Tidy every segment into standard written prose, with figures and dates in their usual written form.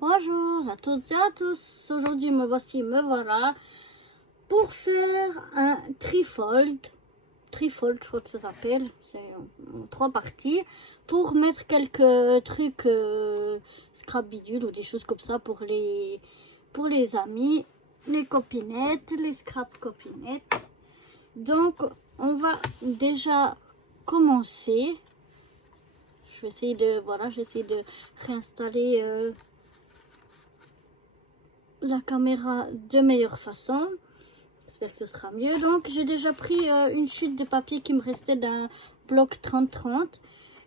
Bonjour à toutes et à tous. Aujourd'hui me voilà pour faire un trifold. Trifold, je crois que ça s'appelle. C'est en 3 parties pour mettre quelques trucs scrap bidule ou des choses comme ça pour les amis, les copinettes, les scrap copinettes. Donc on va déjà commencer. Je vais essayer de réinstaller la caméra de meilleure façon. J'espère que ce sera mieux. Donc j'ai déjà pris une chute de papier qui me restait d'un bloc 30-30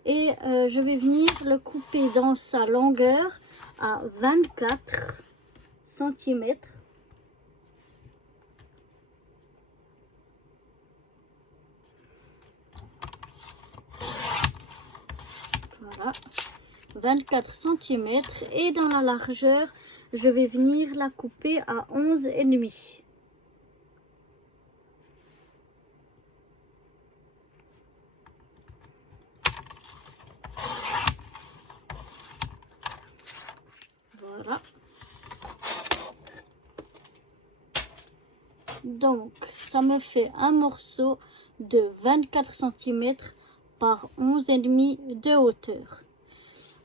et je vais venir le couper dans sa longueur à 24 cm. Voilà, 24 cm, et dans la largeur je vais venir la couper à 11,5. Voilà. Donc ça me fait un morceau de 24 cm par 11,5 de hauteur.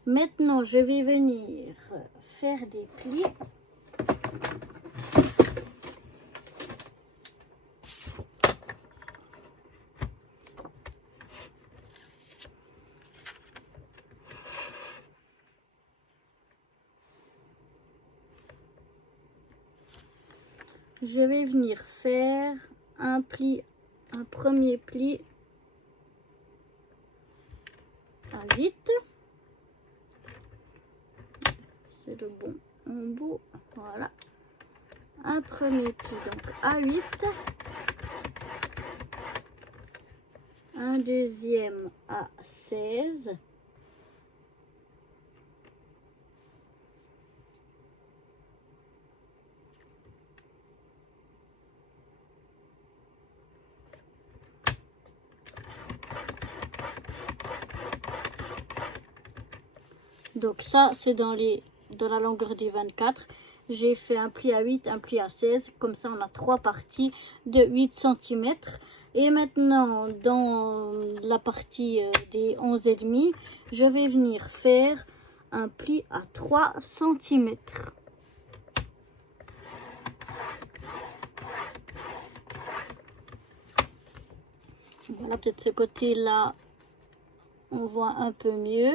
Maintenant je vais venir faire des plis. Je vais venir faire un premier pli à 8. C'est le bon bout. Voilà. Un premier pli donc à 8. Un deuxième à 16. Donc ça c'est dans la longueur du 24. J'ai fait un pli à 8, un pli à 16. Comme ça on a 3 parties de 8 cm. Et maintenant dans la partie des 11,5, je vais venir faire un pli à 3 cm. Voilà, peut-être ce côté-là, on voit un peu mieux.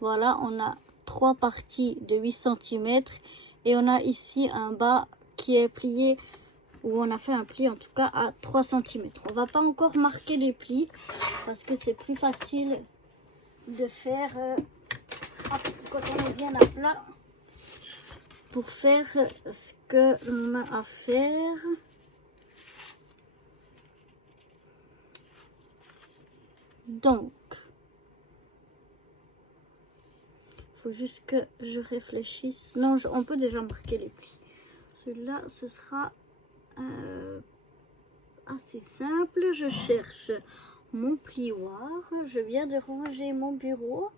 Voilà, on a 3 parties de 8 cm et on a ici un bas qui est plié, où on a fait un pli en tout cas à 3 cm. On va pas encore marquer les plis parce que c'est plus facile de faire quand on est bien à plat pour faire ce que l'on a à faire. Donc faut juste que je réfléchisse. Non, on peut déjà marquer les plis. Celui-là, ce sera assez simple. Je cherche mon plioir. Je viens de ranger mon bureau.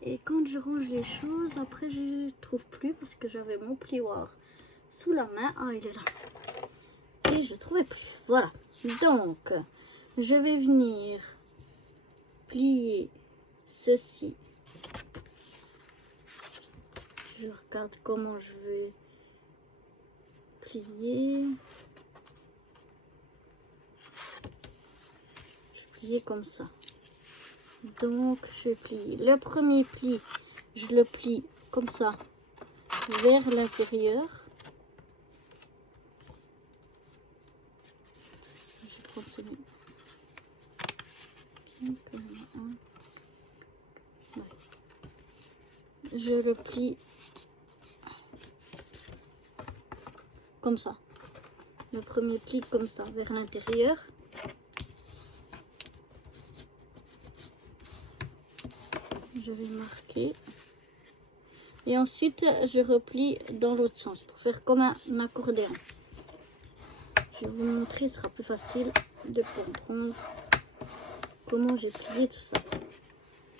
Et quand je range les choses, après je ne trouve plus parce que j'avais mon plioir sous la main. Ah, il est là. Et je ne trouvais plus. Voilà. Donc, je vais venir plier ceci. Je regarde comment je vais plier. Je vais plier comme ça. Donc je vais plier. Le premier pli, je le plie comme ça vers l'intérieur. Je vais prendre celui. Je le plie comme ça. Le premier pli comme ça vers l'intérieur. Je vais marquer. Et ensuite, je replie dans l'autre sens pour faire comme un accordéon. Je vais vous montrer, ce sera plus facile de comprendre comment j'ai plié tout ça.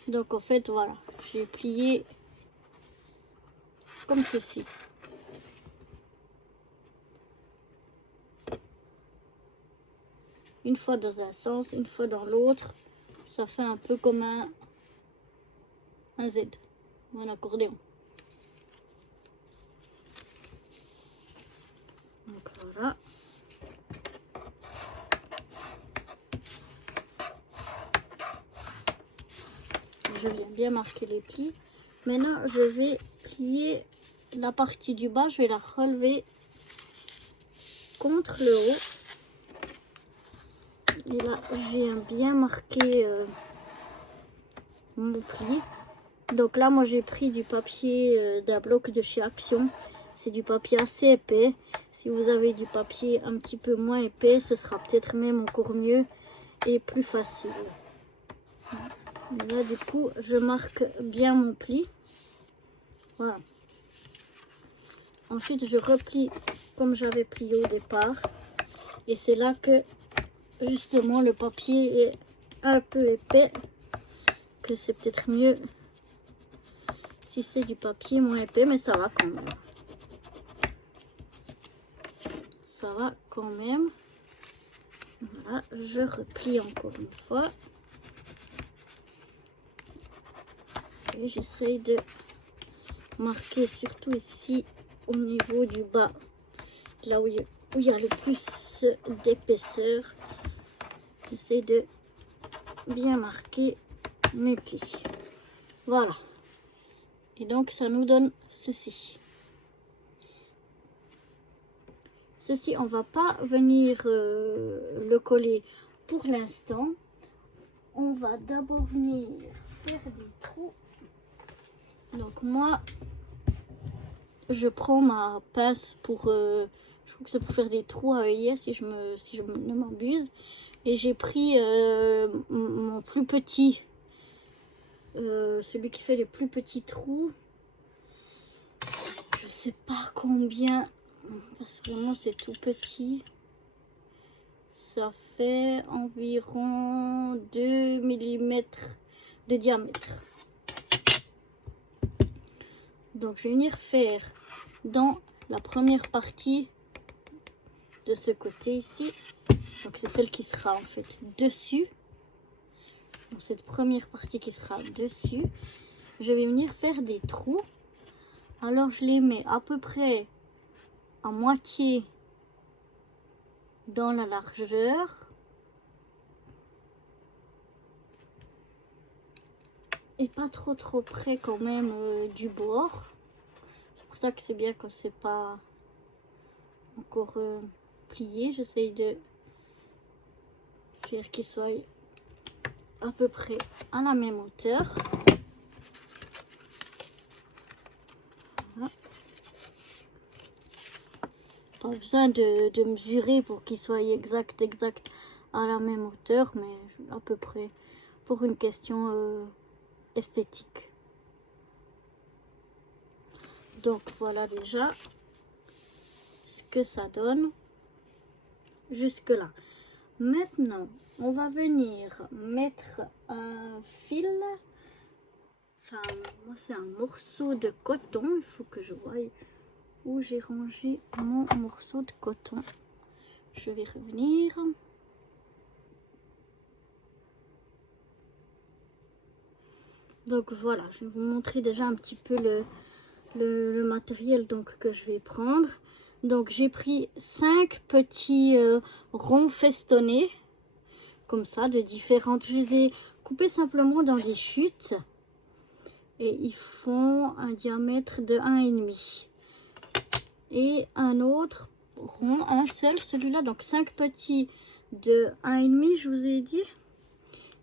Donc en fait, voilà, j'ai plié comme ceci. Une fois dans un sens, une fois dans l'autre. Ça fait un peu comme un Z, un accordéon. Donc voilà. Je viens bien marquer les plis. Maintenant, je vais plier la partie du bas. Je vais la relever contre le haut. Et là, j'ai bien marqué mon pli. Donc là, moi, j'ai pris du papier d'un bloc de chez Action. C'est du papier assez épais. Si vous avez du papier un petit peu moins épais, ce sera peut-être même encore mieux et plus facile. Et là, du coup, je marque bien mon pli. Voilà. Ensuite, je replie comme j'avais plié au départ. Et c'est là que, justement, le papier est un peu épais. Que c'est peut-être mieux si c'est du papier moins épais, mais ça va quand même. Ça va quand même. Voilà, je replie encore une fois. Et j'essaye de marquer surtout ici au niveau du bas, là où il y a le plus d'épaisseur. J'essaie de bien marquer mes plis. Voilà. Et donc ça nous donne ceci. Ceci, on va pas venir le coller pour l'instant. On va d'abord venir faire des trous. Donc moi, je prends ma pince pour, je crois que c'est pour faire des trous à œillet si je ne m'abuse. Et j'ai pris mon plus petit, celui qui fait les plus petits trous. Je sais pas combien, parce que vraiment c'est tout petit. Ça fait environ 2 mm de diamètre. Donc je vais venir faire dans la première partie de ce côté ici. Donc c'est celle qui sera en fait dessus. Donc cette première partie qui sera dessus. Je vais venir faire des trous. Alors je les mets à peu près à moitié dans la largeur. Et pas trop près quand même du bord. C'est pour ça que c'est bien quand c'est pas encore plié. J'essaye de faire qu'il soit à peu près à la même hauteur. Voilà. Pas besoin de mesurer pour qu'il soit exact à la même hauteur, mais à peu près pour une question esthétique. Donc voilà déjà ce que ça donne jusque là. Maintenant on va venir mettre un fil, enfin moi c'est un morceau de coton. Il faut que je voie où j'ai rangé mon morceau de coton. Je vais revenir. Donc voilà, je vais vous montrer déjà un petit peu le matériel donc que je vais prendre. Donc j'ai pris 5 petits ronds festonnés comme ça de différentes. Je les ai coupés simplement dans des chutes et ils font un diamètre de 1,5. Et un autre rond, un seul, celui-là, donc 5 petits de 1,5 je vous ai dit,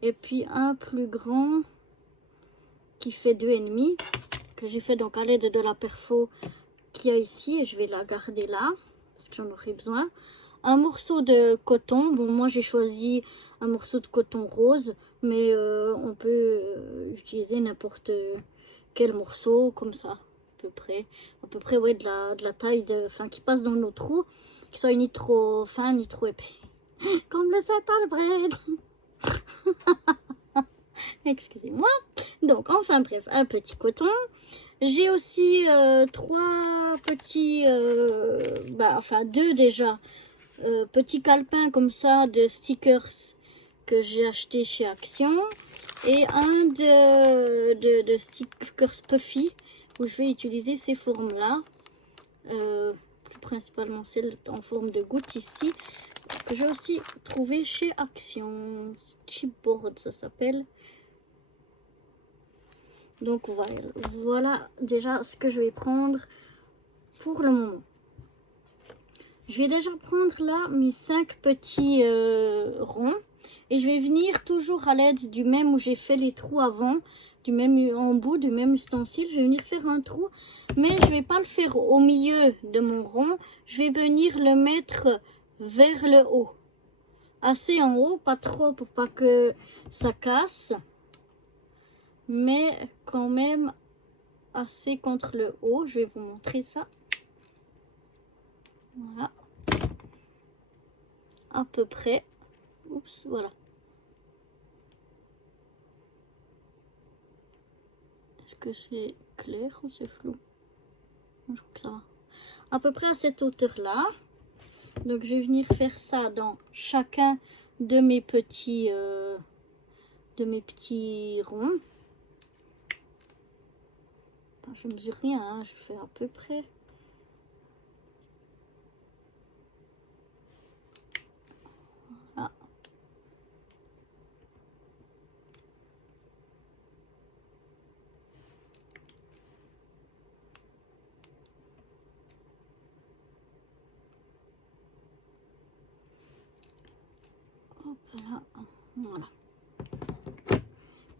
et puis un plus grand qui fait 2,5 que j'ai fait donc à l'aide de la perfo qu'il y a ici, et je vais la garder là parce que j'en aurai besoin. Un morceau de coton, bon moi j'ai choisi un morceau de coton rose, mais on peut utiliser n'importe quel morceau comme ça, à peu près ouais, de la taille enfin qui passe dans nos trous, qui soit ni trop fin ni trop épais comme le Saint Albert. Excusez-moi. Donc, enfin bref, un petit coton. J'ai aussi trois petits, enfin deux déjà, petits calepins comme ça de stickers que j'ai acheté chez Action. Et un de stickers Puffy où je vais utiliser ces formes-là. Plus principalement celle en forme de goutte ici. Que j'ai aussi trouvé chez Action. Chipboard ça s'appelle. Donc voilà déjà ce que je vais prendre pour le moment. Je vais déjà prendre là mes 5 petits ronds. Et je vais venir toujours à l'aide du même où j'ai fait les trous avant, du même embout, du même ustensile. Je vais venir faire un trou, mais je vais pas le faire au milieu de mon rond. Je vais venir le mettre vers le haut. Assez en haut, pas trop pour pas que ça casse. Mais quand même assez contre le haut. Je vais vous montrer ça. Voilà. À peu près. Oups, voilà. Est-ce que c'est clair ou c'est flou? Je crois que ça va. À peu près à cette hauteur-là. Donc, je vais venir faire ça dans chacun de mes petits ronds. Enfin, je mesure rien, hein, je fais à peu près. Voilà. Hop là. Voilà.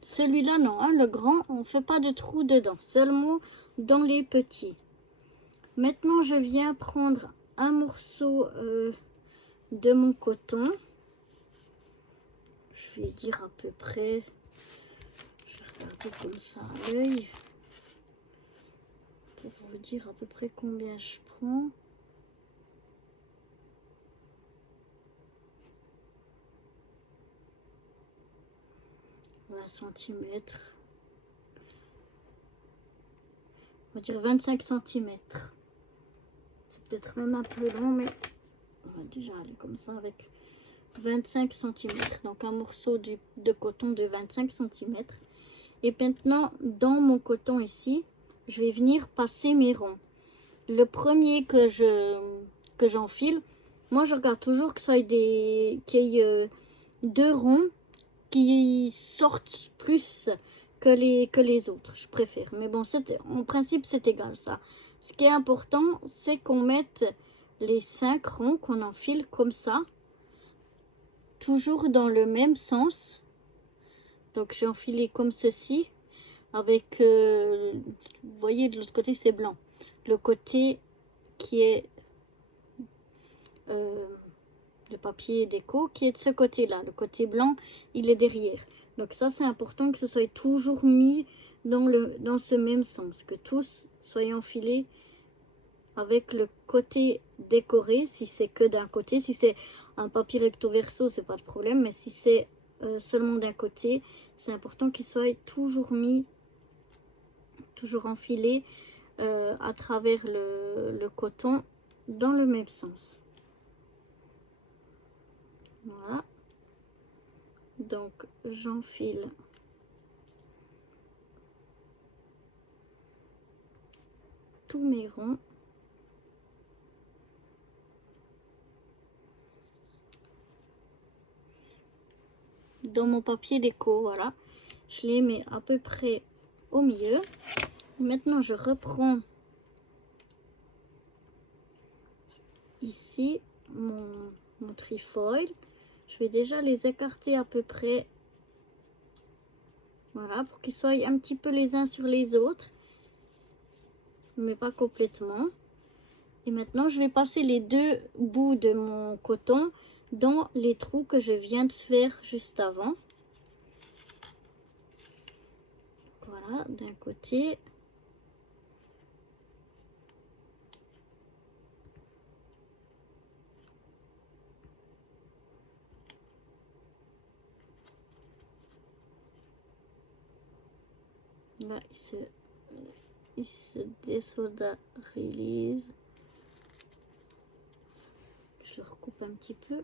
Celui-là, non, hein, le grand, on ne fait pas de trou dedans, seulement dans les petits. Maintenant, je viens prendre un morceau de mon coton. Je vais dire à peu près, je vais regarder comme ça à l'œil, pour vous dire à peu près combien je prends. Centimètres, on va dire 25 centimètres. C'est peut-être même un peu long, mais on va déjà aller comme ça avec 25 centimètres. Donc un morceau de coton de 25 centimètres. Et maintenant, dans mon coton ici, je vais venir passer mes ronds. Le premier que j'enfile, moi je regarde toujours que ce soit qu'il y ait deux ronds qui sortent plus que les autres, je préfère. Mais bon, en principe, c'est égal ça. Ce qui est important, c'est qu'on mette les 5 ronds, qu'on enfile comme ça, toujours dans le même sens. Donc, j'ai enfilé comme ceci, avec, vous voyez, de l'autre côté, c'est blanc. Le côté qui est de papier déco qui est de ce côté-là. Le côté blanc, il est derrière. Donc ça, c'est important que ce soit toujours mis dans ce même sens. Que tous soient enfilés avec le côté décoré, si c'est que d'un côté. Si c'est un papier recto verso, c'est pas de problème. Mais si c'est seulement d'un côté, c'est important qu'il soit toujours mis, toujours enfilé à travers le coton dans le même sens. Voilà. Donc, j'enfile tous mes ronds. Dans mon papier déco, voilà. Je les mets à peu près au milieu. Maintenant, je reprends ici mon trifoil. Je vais déjà les écarter à peu près. Voilà, pour qu'ils soient un petit peu les uns sur les autres. Mais pas complètement. Et maintenant, je vais passer les deux bouts de mon coton dans les trous que je viens de faire juste avant. Voilà, d'un côté. Là, il se désolidarise. Je le recoupe un petit peu.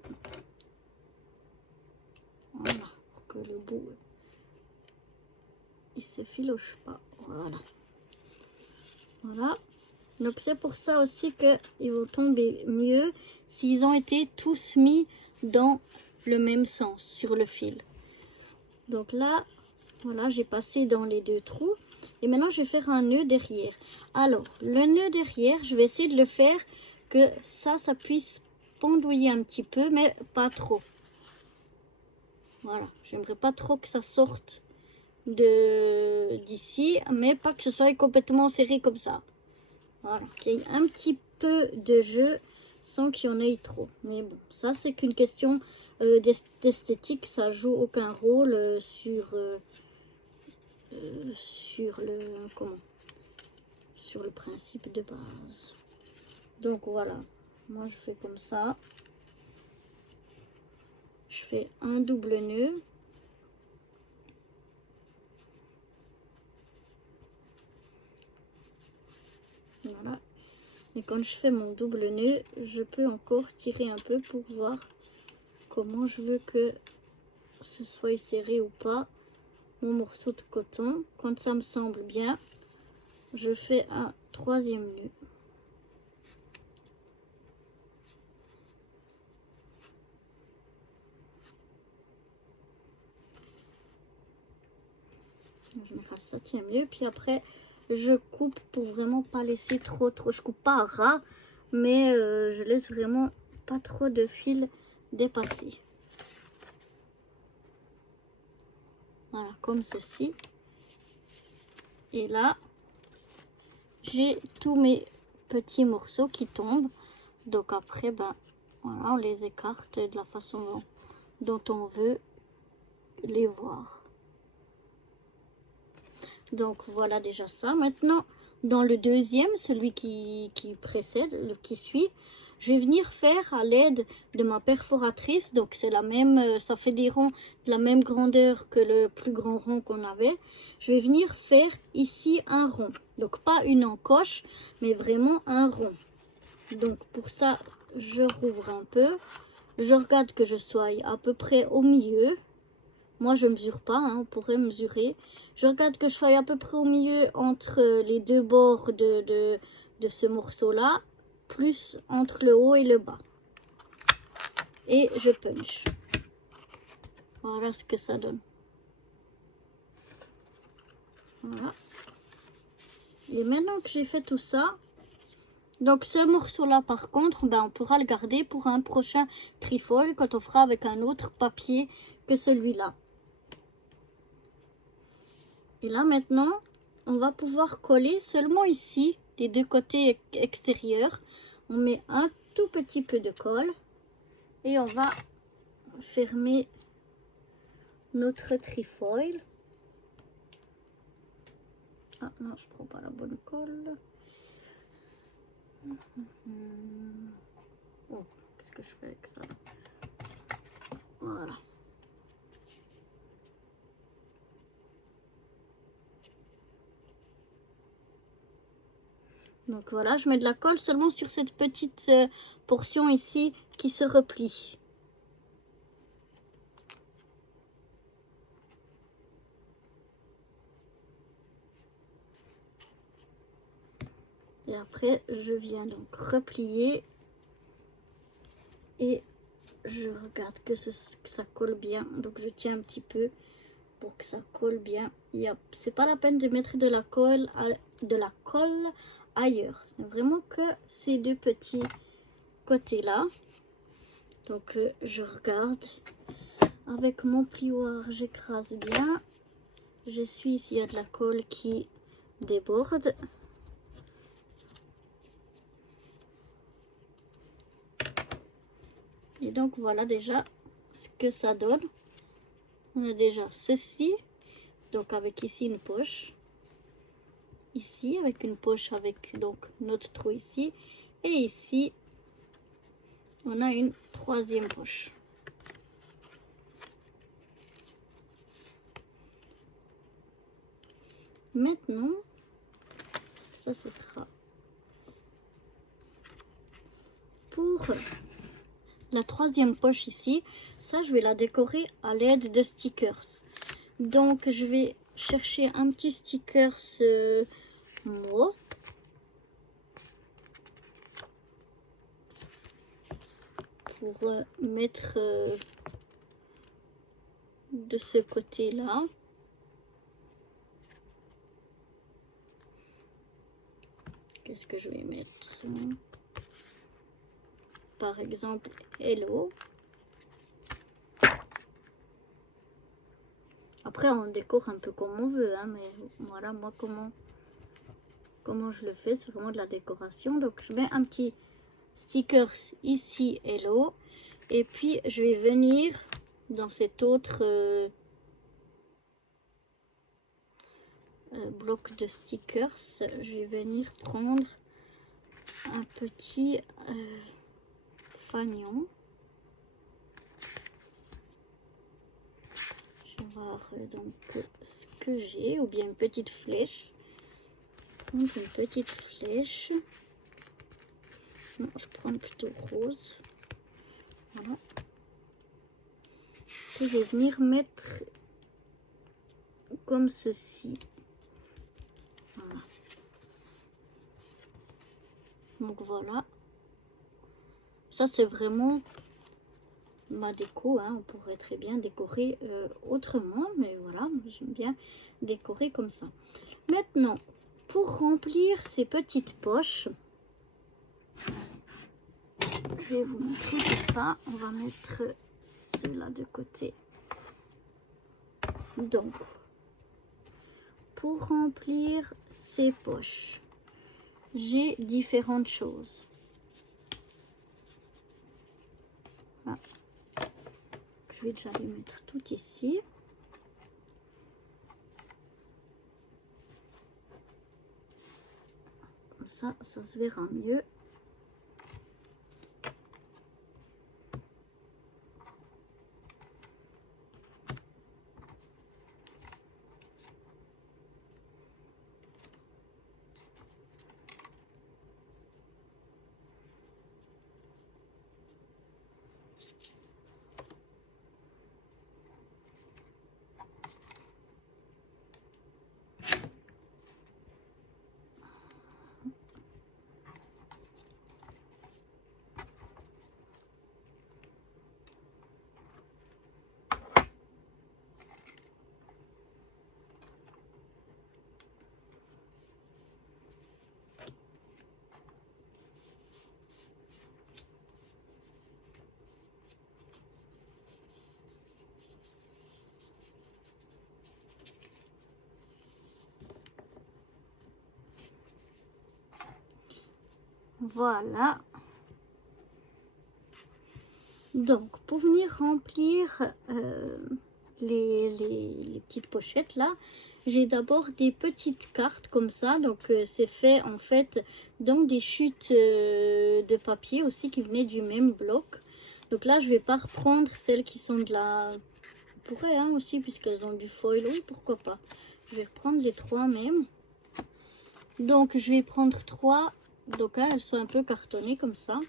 Voilà, pour que le bout, il se filoche pas. Voilà. Voilà. Donc c'est pour ça aussi qu'ils vont tomber mieux s'ils ont été tous mis dans le même sens sur le fil. Donc là, voilà, j'ai passé dans les deux trous. Et maintenant, je vais faire un nœud derrière. Alors, le nœud derrière, je vais essayer de le faire que ça puisse pendouiller un petit peu, mais pas trop. Voilà, j'aimerais pas trop que ça sorte d'ici, mais pas que ce soit complètement serré comme ça. Voilà, qu'il y ait un petit peu de jeu sans qu'il y en ait trop. Mais bon, ça c'est qu'une question d'esthétique, ça joue aucun rôle sur le principe de base. Donc voilà, moi je fais comme ça. Je fais un double nœud. Voilà. Et quand je fais mon double nœud, je peux encore tirer un peu pour voir comment je veux que ce soit serré ou pas mon morceau de coton. Quand ça me semble bien, je fais un troisième nœud. En général, ça tient mieux. Puis après, je coupe pour vraiment pas laisser trop. Je coupe pas à ras, mais je laisse vraiment pas trop de fil dépasser. Voilà, comme ceci. Et là, j'ai tous mes petits morceaux qui tombent. Donc après, ben voilà, on les écarte de la façon dont on veut les voir. Donc voilà déjà ça. Maintenant, dans le deuxième, celui qui précède, le qui suit, je vais venir faire à l'aide de ma perforatrice. Donc c'est la même, ça fait des ronds de la même grandeur que le plus grand rond qu'on avait. Je vais venir faire ici un rond. Donc pas une encoche, mais vraiment un rond. Donc pour ça, je rouvre un peu. Je regarde que je sois à peu près au milieu. Moi, je mesure pas, hein, on pourrait mesurer. Je regarde que je sois à peu près au milieu entre les deux bords de ce morceau-là, plus entre le haut et le bas. Et je punch. Voilà ce que ça donne. Voilà. Et maintenant que j'ai fait tout ça, donc ce morceau-là, par contre, ben, on pourra le garder pour un prochain trifoil quand on fera avec un autre papier que celui-là. Et là maintenant, on va pouvoir coller seulement ici, des deux côtés extérieurs. On met un tout petit peu de colle et on va fermer notre trifoil. Ah non, je prends pas la bonne colle. Oh, qu'est-ce que je fais avec ça? Voilà. Donc voilà, je mets de la colle seulement sur cette petite portion ici qui se replie. Et après, je viens donc replier et je regarde que ça colle bien. Donc je tiens un petit peu pour que ça colle bien. C'est pas la peine de mettre de la colle ailleurs. C'est vraiment que ces deux petits côtés là. Donc je regarde avec mon plioir, j'écrase bien. Je suis s'il y a de la colle qui déborde. Et donc voilà déjà ce que ça donne. On a déjà ceci, donc avec ici une poche, ici avec une poche avec donc notre trou ici, et ici on a une troisième poche. Maintenant, ça ce sera pour la troisième poche ici. Ça, je vais la décorer à l'aide de stickers. Donc, je vais chercher un petit stickers mauve. Pour mettre de ce côté-là. Qu'est-ce que je vais mettre? Par exemple, hello. Après, on décore un peu comme on veut, hein, mais voilà, moi, comment je le fais, c'est vraiment de la décoration. Donc, je mets un petit stickers ici, hello. Et puis, je vais venir dans cet autre bloc de stickers. Je vais venir prendre un petit fanion. Je vais voir donc ce que j'ai, ou bien une petite flèche. Prendre une petite flèche. Non, je prends plutôt rose. Voilà. Et je vais venir mettre comme ceci. Voilà. Donc voilà. Ça c'est vraiment ma déco, hein. On pourrait très bien décorer autrement, mais voilà, j'aime bien décorer comme ça. Maintenant, pour remplir ces petites poches, je vais vous montrer tout ça. On va mettre cela de côté. Donc, pour remplir ces poches, j'ai différentes choses. Voilà. Je vais déjà les mettre tout ici. Comme ça se verra mieux. Voilà. Donc, pour venir remplir les petites pochettes là, j'ai d'abord des petites cartes comme ça. Donc, c'est fait en fait dans des chutes de papier aussi qui venaient du même bloc. Donc là, je vais pas reprendre celles qui sont de la... On pourrait hein, aussi, puisqu'elles ont du foil, oui, pourquoi pas. Je vais reprendre les trois même. Donc, je vais prendre trois. Donc, hein, elles sont un peu cartonnées comme ça.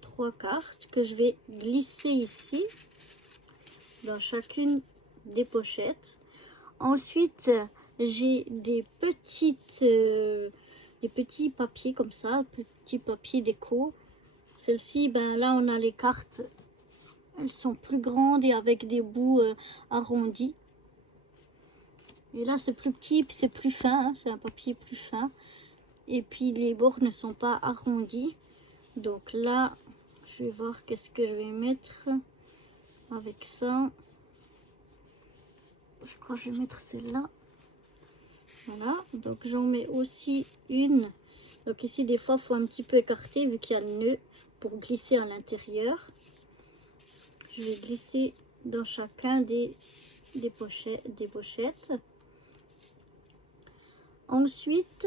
Trois cartes que je vais glisser ici dans chacune des pochettes. Ensuite, j'ai des petits papiers comme ça, petits papiers déco. Celle-ci, ben là, on a les cartes. Elles sont plus grandes et avec des bouts arrondis. Et là, c'est plus petit, puis c'est plus fin. Hein, c'est un papier plus fin. Et puis, les bords ne sont pas arrondis. Donc là, je vais voir qu'est-ce que je vais mettre avec ça. Je crois que je vais mettre celle-là. Voilà. Donc, j'en mets aussi une. Donc ici, des fois, il faut un petit peu écarter vu qu'il y a le nœud pour glisser à l'intérieur. Je vais glisser dans chacun des pochettes. Ensuite,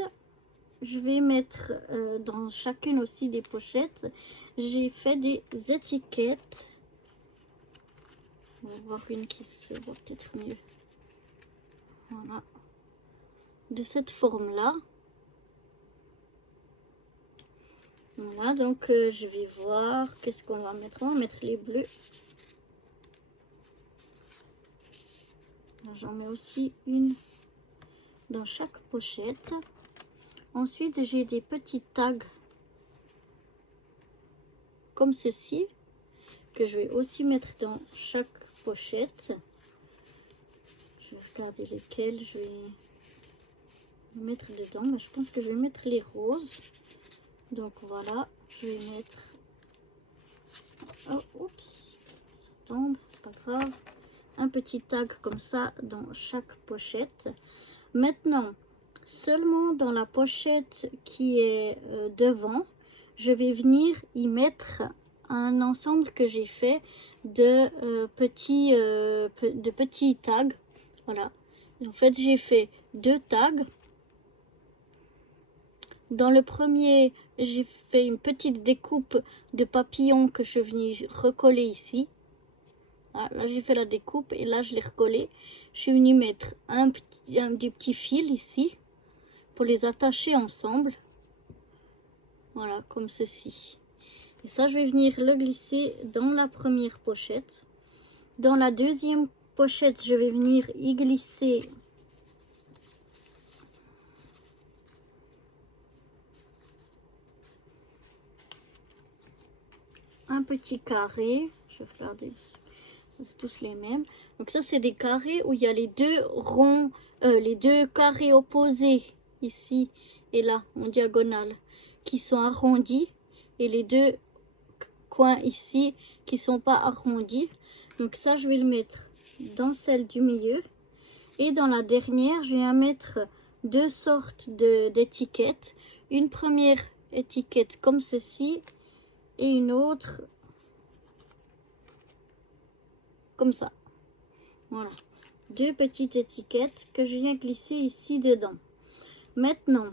je vais mettre dans chacune aussi des pochettes, j'ai fait des étiquettes. On va voir une qui se voit peut-être mieux. Voilà. de cette forme-là. Voilà, donc je vais voir qu'est-ce qu'on va mettre. On va mettre les bleus. J'en mets aussi une dans chaque pochette. Ensuite, j'ai des petits tags comme ceci que je vais aussi mettre dans chaque pochette. Je vais regarder lesquels je vais mettre dedans. Mais je pense que je vais mettre les roses. Donc voilà, je vais mettre... Oh, oups, ça tombe, c'est pas grave. Un petit tag comme ça dans chaque pochette. Maintenant, seulement dans la pochette qui est devant, je vais venir y mettre un ensemble que j'ai fait de petits tags. Voilà. En fait, j'ai fait 2 tags. Dans le premier, j'ai fait une petite découpe de papillons que je viens recoller ici. Ah, là, j'ai fait la découpe et là, je l'ai recollé. Je suis venue mettre des petits fils ici pour les attacher ensemble. Voilà, comme ceci. Et ça, je vais venir le glisser dans la première pochette. Dans la deuxième pochette, je vais venir y glisser un petit carré. Je vais regarder, c'est tous les mêmes. Donc ça, c'est des carrés où il y a les deux ronds, les deux carrés opposés ici et là en diagonale qui sont arrondis et les deux coins ici qui sont pas arrondis. Donc ça, je vais le mettre dans celle du milieu et dans la dernière, je vais mettre 2 sortes d'étiquettes. Une première étiquette comme ceci et une autre comme ça. Voilà, 2 petites étiquettes que je viens glisser ici dedans. Maintenant,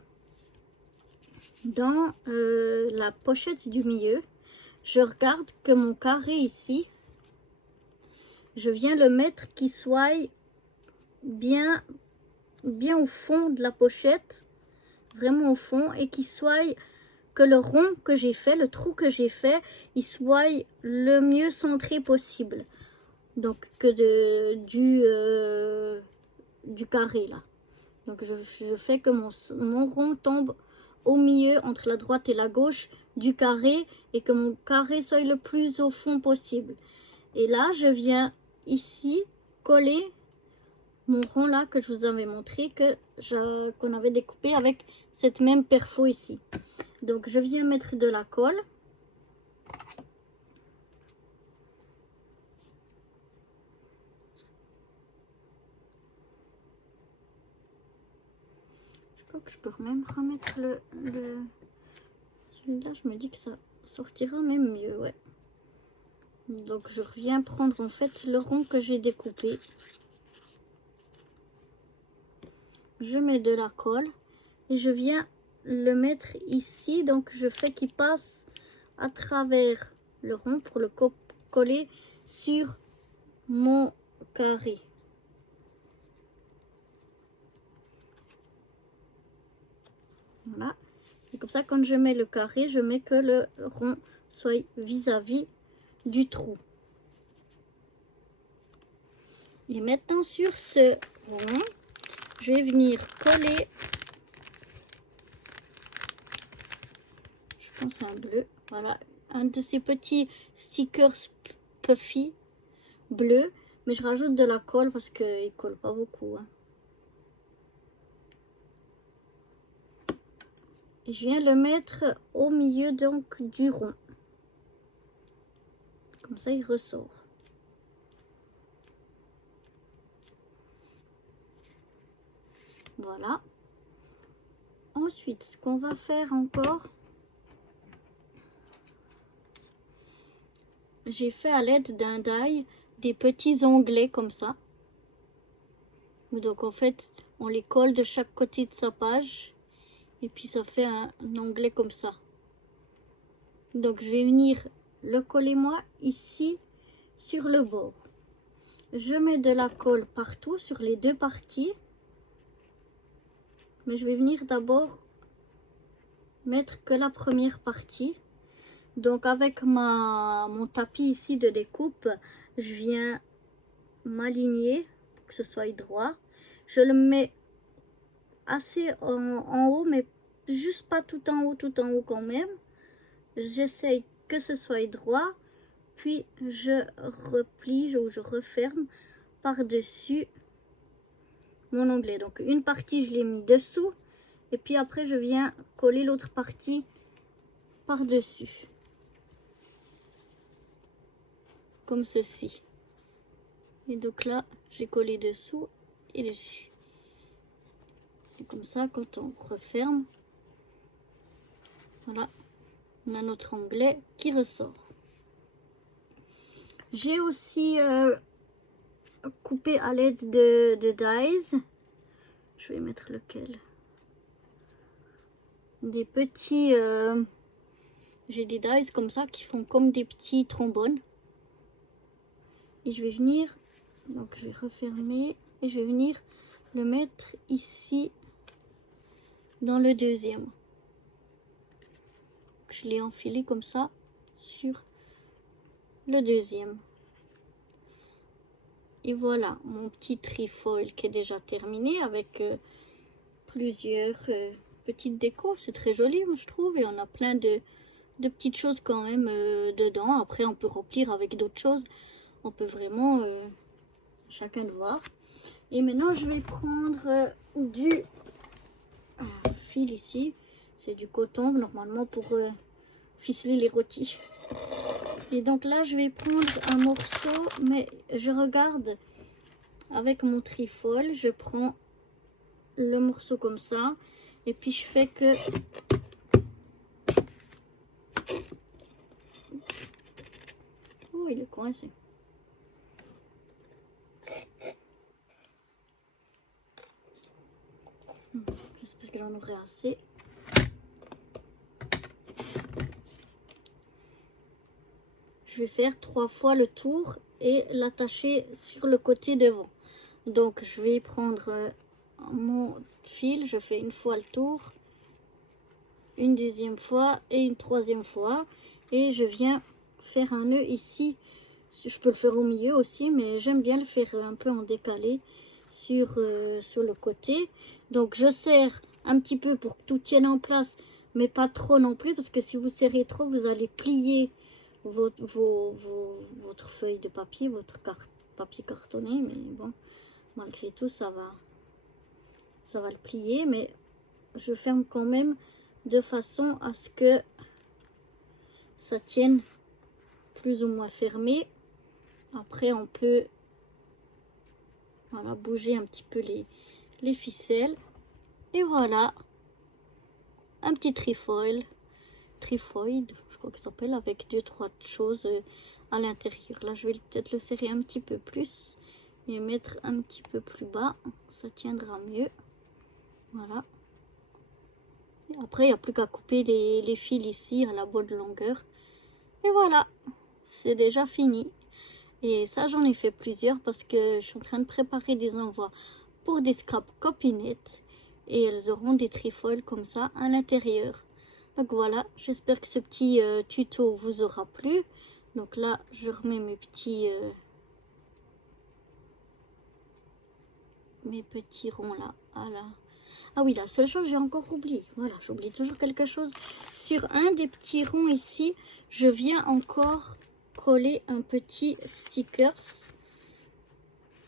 dans la pochette du milieu, je regarde que mon carré ici, je viens le mettre qui soit bien au fond de la pochette, vraiment au fond, et qui soit que le rond que j'ai fait, le trou que j'ai fait, il soit le mieux centré possible. Donc que du carré là. Donc je fais que mon rond tombe au milieu entre la droite et la gauche du carré et que mon carré soit le plus au fond possible. Et là, je viens ici coller mon rond là que je vous avais montré qu'on avait découpé avec cette même perfo ici. Donc je viens mettre de la colle. Je crois que je peux même remettre celui-là, je me dis que ça sortira même mieux, ouais. Donc je reviens prendre en fait le rond que j'ai découpé. Je mets de la colle et je viens le mettre ici. Donc je fais qu'il passe à travers le rond pour le coller sur mon carré. Voilà. Et comme ça, quand je mets le carré, je mets que le rond soit vis-à-vis du trou. Et maintenant sur ce rond, je vais venir coller, je pense un bleu, voilà, un de ces petits stickers puffy bleu, mais je rajoute de la colle parce qu'il colle pas beaucoup, hein. Et je viens le mettre au milieu donc du rond, comme ça il ressort. Voilà. Ensuite, ce qu'on va faire encore, j'ai fait à l'aide d'un die des petits onglets comme ça. Donc en fait, on les colle de chaque côté de sa page et puis ça fait un onglet comme ça. Donc je vais venir le coller moi ici sur le bord. Je mets de la colle partout sur les deux parties. Mais je vais venir d'abord mettre que la première partie. Donc avec mon tapis ici de découpe, je viens m'aligner pour que ce soit droit. Je le mets assez en haut, mais juste pas tout en haut quand même. J'essaye que ce soit droit, puis je replie ou je referme par-dessus mon onglet. Donc une partie je l'ai mis dessous, et puis après je viens coller l'autre partie par-dessus. Comme ceci. Et donc là, j'ai collé dessous et dessus. Et comme ça, quand on referme, voilà, on a notre onglet qui ressort. J'ai aussi coupé à l'aide de dies. Je vais mettre lequel? Des petits... j'ai des dies comme ça qui font comme des petits trombones. Et je vais venir, donc je vais refermer et je vais venir le mettre ici dans le deuxième. Je l'ai enfilé comme ça sur le deuxième. Et voilà mon petit trifoil qui est déjà terminé avec plusieurs petites décos. C'est très joli, moi je trouve, et on a plein de petites choses quand même dedans. Après on peut remplir avec d'autres choses. On peut vraiment chacun de voir. Et maintenant je vais prendre du fil ici. C'est du coton normalement pour ficeler les rôtis. Et donc là je vais prendre un morceau, mais je regarde avec mon trifoil. Je prends le morceau comme ça et puis je fais que oh, il est coincé. J'espère que j'en aurai assez. Je vais faire 3 fois le tour et l'attacher sur le côté devant. Donc je vais prendre mon fil, je fais une fois le tour, une deuxième fois et une troisième fois, et je viens faire un nœud ici. Je peux le faire au milieu aussi, mais j'aime bien le faire un peu en décalé sur le côté. Donc je serre un petit peu pour que tout tienne en place, mais pas trop non plus, parce que si vous serrez trop, vous allez plier votre feuille de papier, votre papier cartonné. Mais bon, malgré tout, ça va le plier, mais je ferme quand même de façon à ce que ça tienne plus ou moins fermé. Après on peut voilà, bouger un petit peu les ficelles, et voilà un petit trifoil, je crois que ça s'appelle, avec 2-3 choses à l'intérieur. Là je vais peut-être le serrer un petit peu plus et mettre un petit peu plus bas, ça tiendra mieux. Voilà. Et après il n'y a plus qu'à couper les fils ici à la bonne longueur, et voilà, c'est déjà fini. Et ça j'en ai fait plusieurs parce que je suis en train de préparer des envois pour des scrap copinettes, et elles auront des trifoils comme ça à l'intérieur. Donc voilà, j'espère que ce petit tuto vous aura plu. Donc là je remets mes petits ronds là. Voilà. Ah oui, la seule chose j'ai encore oublié, voilà, j'oublie toujours quelque chose. Sur un des petits ronds ici, je viens encore coller un petit stickers.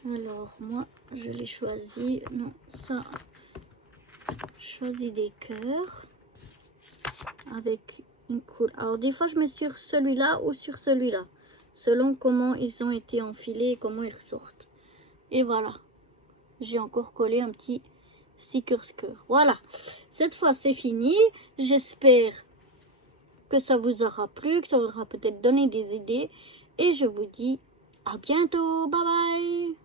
Alors moi je l'ai choisi, non ça, je choisis des cœurs avec une couleur. Alors des fois je mets sur celui-là ou sur celui-là, selon comment ils ont été enfilés et comment ils ressortent. Et voilà, j'ai encore collé un petit stickers cœur. Voilà, cette fois c'est fini. J'espère que ça vous aura plu, que ça vous aura peut-être donné des idées, et je vous dis à bientôt, bye bye.